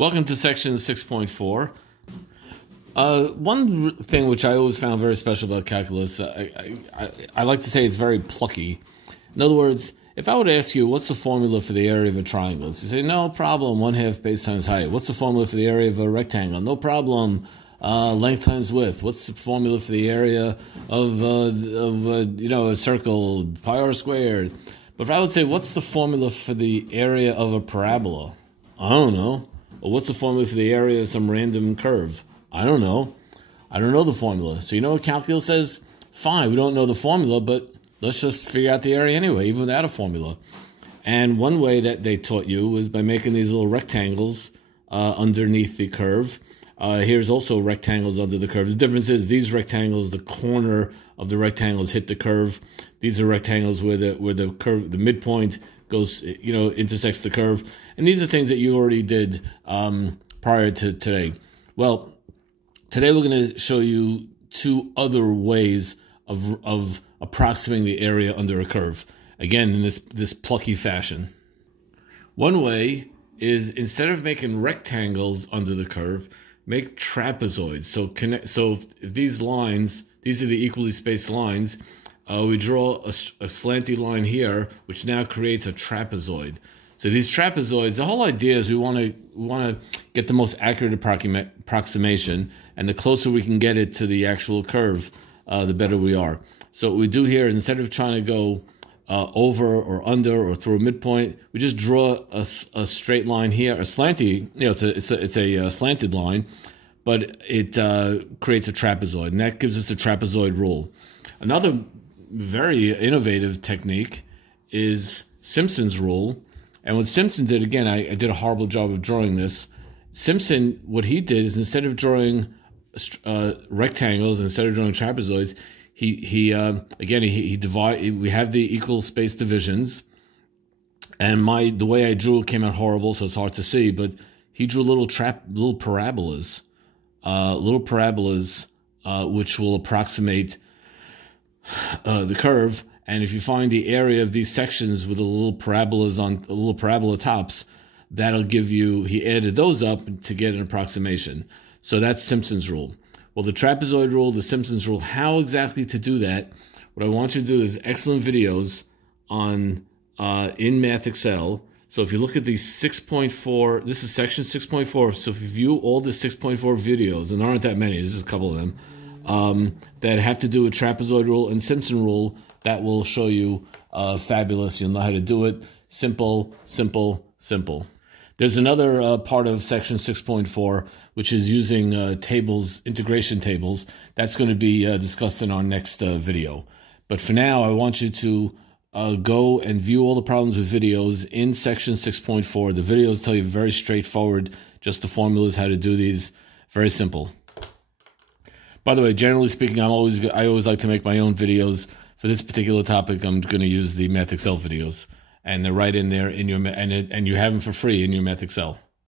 Welcome to section 6.4. One thing which I always found very special about calculus, I like to say it's very plucky. In other words, if I would ask you, what's the formula for the area of a triangle? You say, no problem, 1/2 base times height. What's the formula for the area of a rectangle? No problem, length times width. What's the formula for the area of a circle, pi r squared? But if I would say, what's the formula for the area of a parabola? I don't know. Or what's the formula for the area of some random curve? I don't know. I don't know the formula. So you know what calculus says? Fine, we don't know the formula, but let's just figure out the area anyway, even without a formula. And one way that they taught you was by making these little rectangles underneath the curve. Here's also rectangles under the curve. The difference is these rectangles, the corner of the rectangles hit the curve. These are rectangles where the curve, the midpoint goes, intersects the curve. And these are things that you already did prior to today. Well, today we're going to show you two other ways of approximating the area under a curve. Again, in this plucky fashion. One way is, instead of making rectangles under the curve, make trapezoids. So if these lines, these are the equally spaced lines, we draw a slanty line here, which now creates a trapezoid. So these trapezoids, the whole idea is we want to get the most accurate approximation, and the closer we can get it to the actual curve, the better we are. So what we do here is, instead of trying to go over or under or through a midpoint, we just draw a straight line here, a slanty. It's a slanted line, but it creates a trapezoid, and that gives us a trapezoid rule. Another very innovative technique is Simpsons Rule. And what Simpson did, again, I did a horrible job of drawing this. Simpson, what he did is, instead of drawing rectangles, instead of drawing trapezoids, he divide. We have the equal space divisions, and the way I drew it came out horrible, so it's hard to see. But he drew little parabolas, which will approximate the curve. And if you find the area of these sections with the little parabola tops, that'll give you. He added those up to get an approximation. So that's Simpsons Rule. Well, the trapezoid rule, the Simpsons Rule, how exactly to do that? What I want you to do is excellent videos on in Math Excel. So if you look at the 6.4, this is section 6.4. So if you view all the 6.4 videos, and there aren't that many, there's just a couple of them, that have to do with trapezoid rule and Simpson rule, that will show you fabulous. You'll know how to do it. Simple, simple, simple. There's another part of section 6.4, which is using tables, integration tables. That's going to be discussed in our next video. But for now, I want you to go and view all the problems with videos in section 6.4. The videos tell you very straightforward, just the formulas, how to do these. Very simple. By the way, generally speaking, I always like to make my own videos. For this particular topic, I'm going to use the Math Excel videos, and they're right in there in your and you have them for free in your Math Excel.